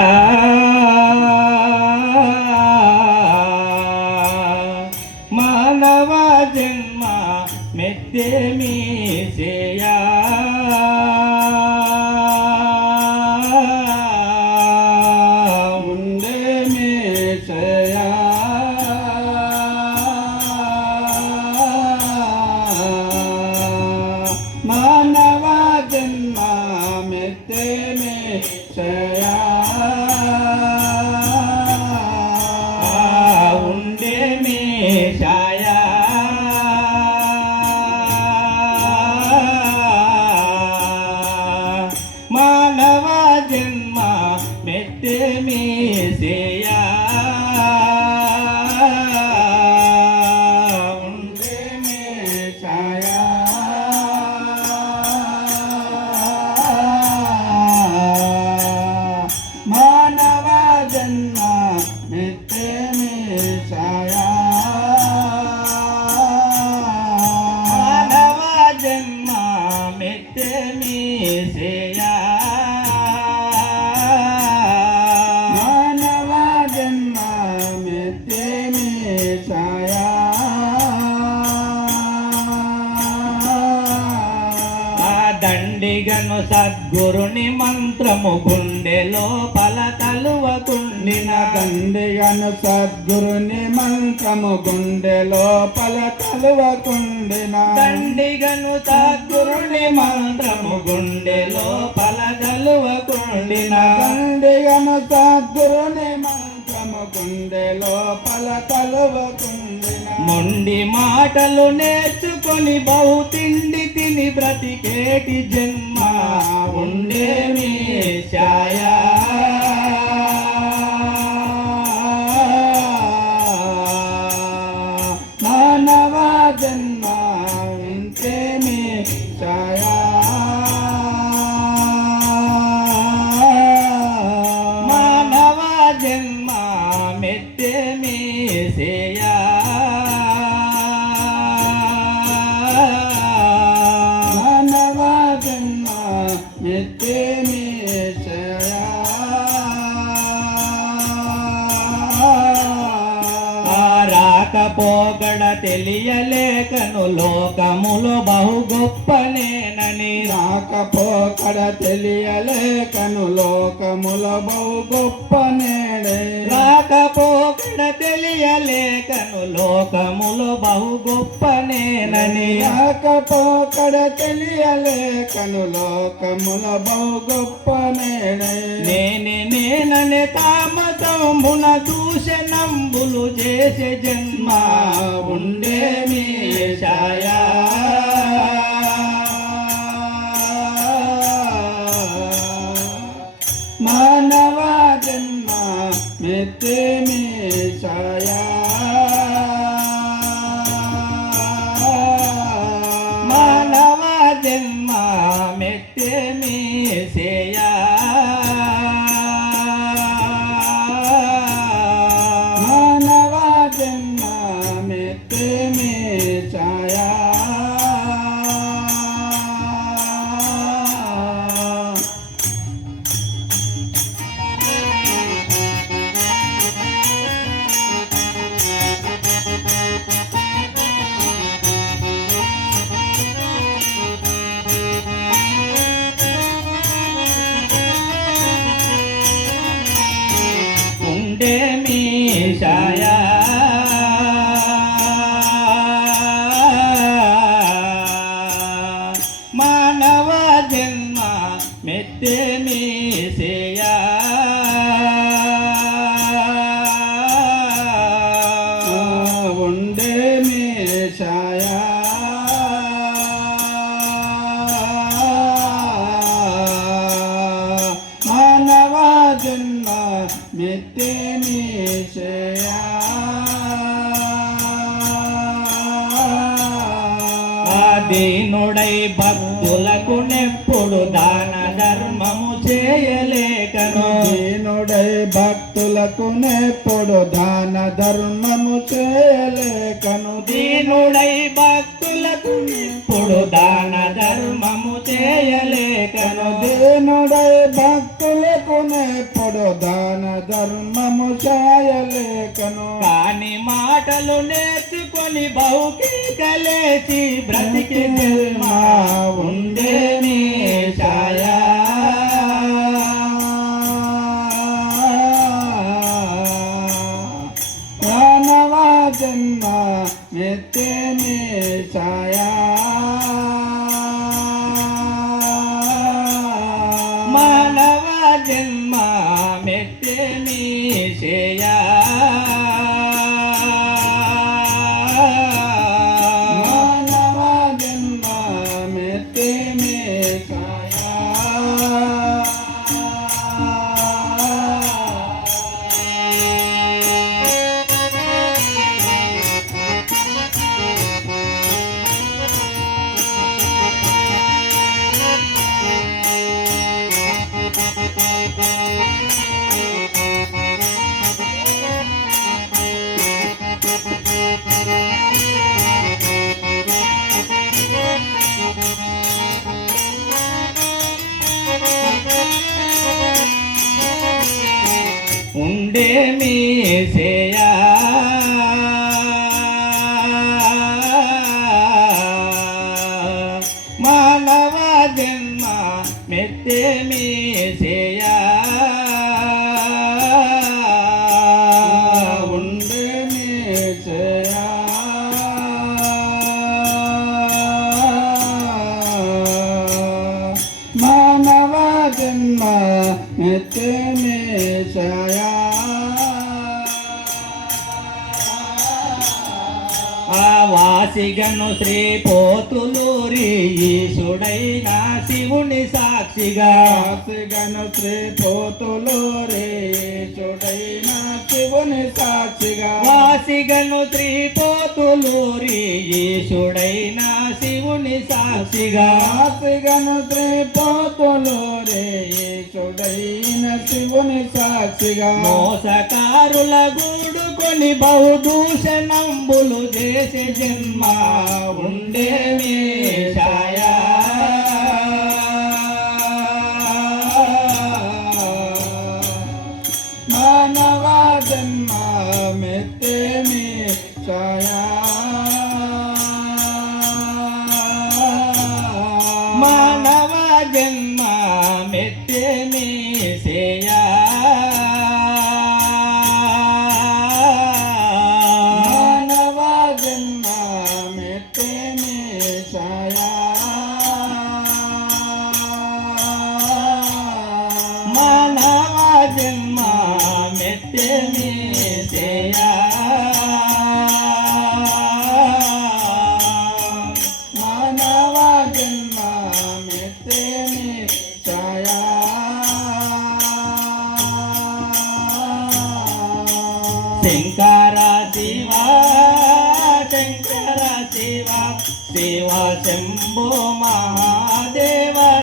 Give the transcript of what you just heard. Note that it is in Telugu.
మానవ దండిగను సద్గురుని మంత్రము గుండెలో పల తలువకుండిన దండిగను సద్గురుని మంత్రము గుండెలో పల తలువకుండిన దండిగను సద్గురుని మంత్రము గుండెలో పల తలువకుండిన దండిగను సద్గురుని మంత్రము గుండెలో పల తలువకుండిన మొండి మాటలు నేర్చుకొని బహు తిండి తిని బ్రతికేటి జన్మ. ఉండే మీ ఛాయా. జన్మ ఇంతే మీ రాకపోకడ తెలియలేకను లోకములో బహు గొప్పనేనని రాకపోకడ తెలియలేకను లోకముల బహు గొప్ప నేడే. రాకపోకడ తెలియలేకను లోకములో బహు గొప్పనేనని రాకపోకడ తెలియలేకను లోకముల బహు గొప్ప నేడే. నేనే నేననే తామసమున దూషణంబులు చేసే జన్మ. ఉండే మీ ఛాయా మానవ జన్మ మెత్తే మీ ఛాయా మెత్తే ఉండే మీ మానవ జన్మ మెత్తే దీనుడై భక్తులకు నెప్పుడు దాన దీనుడై భక్తులకు నెప్పుడు దాన ధర్మము చేయలేకను. దీనుడై భక్తులకు నెప్పుడు దాన ధర్మము చేయలేకను. దేనుడై భక్తులకు నెప్పుడు దాన ధర్మము చేయలేకను. కాని మాటలు నేర్చుకొని బహుకి కలేచి బ్రతికి ఉండే Yeah. మెత్తే వాసిగను శ్రీ పోతులూరి ఈశుడైన శివుని సాక్షిగా. వాసిగను శ్రీ పోతులు రే చూడైన శివుని సాక్షిగా. వాసిగను శ్రీ పోతులూరి ఈశుడైన శివుని సాక్షిగా. వాసిగను శ్రీ పోతులు రే చూడైన శివుని సాక్షిగా మోసకారుల గూడుకొని బహుదూషణంబులు చేసే జన్మ ఉండే మీ ఛాయా మానవ జన్మ మెత్తే మీ సేయా మానవ జన్మ మెత్తేమి ఛాయా శంకరా